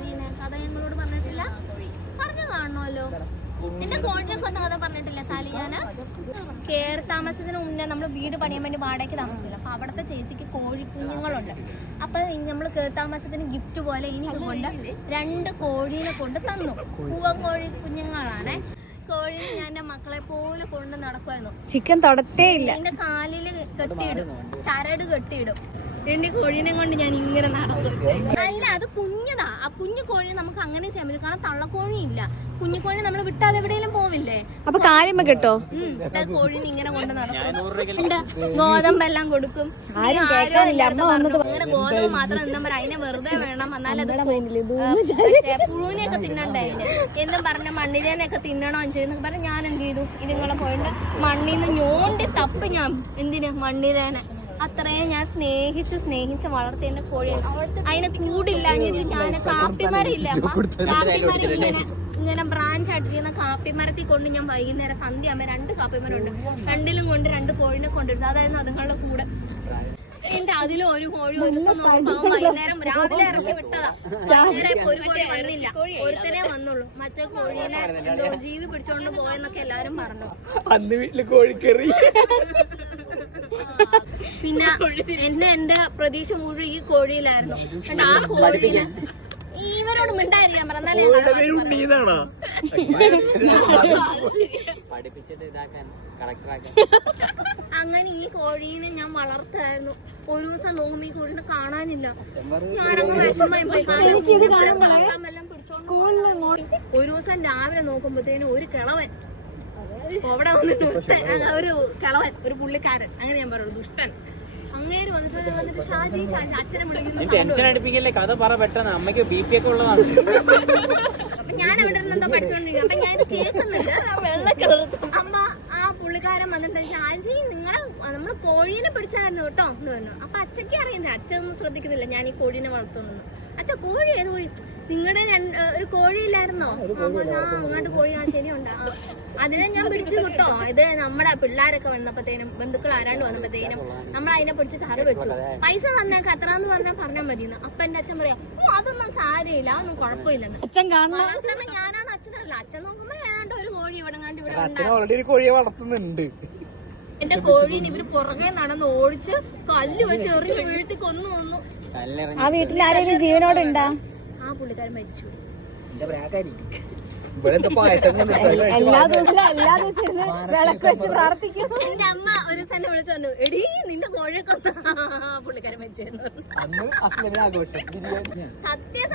കോഴീനെ കഥ ഞങ്ങളോട് പറഞ്ഞിട്ടില്ല? പറഞ്ഞു കാണണമല്ലോ. എന്റെ കോഴിനെ കൊന്ന കഥ പറഞ്ഞിട്ടില്ല സാലിയാന്? കേറി താമസത്തിന് മുന്നേ നമ്മൾ വീട് പണിയാൻ വേണ്ടി വാടകയ്ക്ക് താമസിക്കില്ല. അപ്പൊ അവിടുത്തെ ചേച്ചിക്ക് കോഴിക്കുഞ്ഞുങ്ങളുണ്ട്. അപ്പൊ നമ്മൾ കേറി താമസത്തിന് ഗിഫ്റ്റ് പോലെ എനിക്ക് കൊണ്ട് 2 കോഴീനെ കൊണ്ട് തന്നു. പൂവൻ കോഴി കുഞ്ഞുങ്ങളാണേ. കോഴീനെ ഞാൻ എന്റെ മക്കളെ പോലെ കൊണ്ട് നടക്കുമായിരുന്നു. ചിക്കൻ തൊടത്തേ ഇല്ല. എന്റെ കാലില് കെട്ടിയിടും, ചരട് കെട്ടിയിടും. എന്റെ കോഴീനെ കൊണ്ട് ഞാൻ ഇങ്ങനെ നടക്കും. അല്ല, അത് കുഞ്ഞതാ. ആ കുഞ്ഞു കോഴി നമുക്ക് അങ്ങനെ ചെയ്യാൻ പറ്റും. കാരണം തള്ളക്കോഴി ഇല്ല. കുഞ്ഞു കോഴി നമ്മൾ വിട്ടാതെ എവിടെയെങ്കിലും പോവില്ലേ? അപ്പൊ കാര്യമ കേട്ടോ. കോഴിനെ ഇങ്ങനെ കൊണ്ട് നടക്കും. ഗോതമ്പെല്ലാം കൊടുക്കും. അങ്ങനെ ഗോതമ്പ് മാത്രം എന്താ പറയാ, അതിനെ വെറുതെ വേണം. എന്നാലും അത് പുഴുവിനെയൊക്കെ തിന്നണ്ടേ അതിന് എന്നും പറഞ്ഞ മണ്ണിരേനെയൊക്കെ തിന്നണോ ചെയ്യുന്ന പറഞ്ഞ ഞാൻ എന്ത് ചെയ്തു, ഇതുങ്ങളെ പോയിട്ട് മണ്ണിന്ന് ഞോണ്ടി തപ്പ് ഞാൻ എന്തിന് മണ്ണിരേനെ അത്രയും ഞാൻ സ്നേഹിച്ച് വളർത്തിയ എന്റെ കോഴിയാണ്. അതിനെ കൂടില്ലാഞ്ഞിട്ട് ഞാൻ കാപ്പിമരയില്ല, ഇങ്ങനെ ബ്രാഞ്ച് ആയിട്ടിരിക്കുന്ന കാപ്പിമരത്തിൽ കൊണ്ട് ഞാൻ വൈകുന്നേരം സന്ധ്യ ആകുമ്പോൾ 2 കാപ്പിമരമുണ്ട്, 2ലും കൊണ്ട് 2 കോഴിനെ കൊണ്ടിരുന്നു. അതായത് അതുങ്ങളുടെ കൂടെ എന്റെ അതിലും ഒരു കോഴി ഒരു ദിവസം നോക്കുമ്പോൾ വൈകുന്നേരം രാവിലെ ഇറക്കി വിട്ടതാ. വൈകുന്നേരം ഒരു കോഴി വന്നില്ല, ഒരുത്തനെ വന്നുള്ളൂ. മറ്റേ കോഴീനെ എന്തോ ജീവി പിടിച്ചോണ്ട് പോയെന്നൊക്കെ എല്ലാരും പറഞ്ഞു. അന്ന് വീട്ടില് കോഴിക്കറി. പിന്നെ എന്റെ പ്രതീക്ഷ മുഴുവൻ ഈ കോഴിയിലായിരുന്നു. ആ കോഴീനെ ഇവരോട് മിണ്ടായിരിക്കാൻ പറഞ്ഞാലേ അങ്ങനെ ഈ കോഴീനെ ഞാൻ വളർത്തായിരുന്നു. ഒരു ദിവസം നോക്കുമ്പോ ഈ കോഴിനെ കാണാനില്ല. ഞാനങ്ങ് വിഷമായി പോയി. ഒരു ദിവസം രാവിലെ നോക്കുമ്പോഴത്തേനും ഒരു കിളവൻ അവിടെ വന്നിട്ട് ഒരു കിളവൻ, ഒരു പുള്ളിക്കാരൻ, അങ്ങനെ ഞാൻ പറയുള്ളൂ, ദുഷ്ടൻ. അങ്ങേര് വന്നിട്ട് ഷാജി അച്ഛനെ വിളിക്കുന്നു. കഥ പറ പെട്ടെന്ന്, അമ്മയ്ക്ക് BP ഒക്കെ ഉള്ളതാണ്. അപ്പൊ ഞാൻ അവിടെ എന്തോ പഠിച്ചോണ്ടിരിക്കും. അപ്പൊ ഞാൻ ഇത് കേൾക്കുന്നുണ്ട്. അമ്മ ആ പുള്ളിക്കാരൻ വന്നിട്ട് ഷാജി നമ്മള് കോഴീനെ പിടിച്ചായിരുന്നു കേട്ടോ എന്ന് പറഞ്ഞു. അപ്പൊ അച്ഛക്ക് അറിയുന്നില്ല, അച്ഛനൊന്നും ശ്രദ്ധിക്കുന്നില്ല ഞാൻ ഈ കോഴീനെ വളർത്തുന്നു. അച്ഛ കോഴി ഏത് കോഴി? നിങ്ങളുടെ ഒരു കോഴിയില്ലായിരുന്നോ? അങ്ങോട്ട് കോഴി ആ ശരിയുണ്ടാ, അതിനെ ഞാൻ പിടിച്ചു കിട്ടോ. ഇത് നമ്മുടെ പിള്ളേരൊക്കെ വന്നപ്പോഴത്തേനും ബന്ധുക്കൾ ആരാണ്ട് വന്നപ്പോഴത്തേനും നമ്മൾ അതിനെ പിടിച്ച് കറി വെച്ചു. പൈസ തന്നേക്ക് എത്രാന്ന് പറഞ്ഞാൽ മതിയെന്ന്. അപ്പൊ എന്റെ അച്ഛൻ പറയാ, അതൊന്നും സാരയില്ല, അതൊന്നും കുഴപ്പമില്ലെന്ന്. ഞാനാണ് അച്ഛനല്ല. അച്ഛൻ നോക്കുമ്പോ ഏതാണ്ട് ഒരു കോഴി ഇവിടെ കോഴിയെ വളർത്തുന്നുണ്ട്. എന്റെ കോഴീനെ ഇവര് പുറകെ നടന്ന് ഓടിച്ച് കല്ല് വെച്ച് എറിഞ്ഞ് വീഴ്ത്തി കൊന്നു. ആ വീട്ടിൽ ആരെങ്കിലും ജീവനോടുണ്ടാ? ആ പുള്ളിക്കാരൻ മരിച്ചു. എല്ലാ ദിവസവും വിളക്ക് വെച്ച് പ്രാർത്ഥിക്കും. എന്റെ അമ്മ ഒരു ദിവസം വിളിച്ചു പറഞ്ഞു, എടീ നിന്റെ കോഴിയെ കൊന്ന പുള്ളിക്കാരൻ മരിച്ചു. സത്യസന്ധ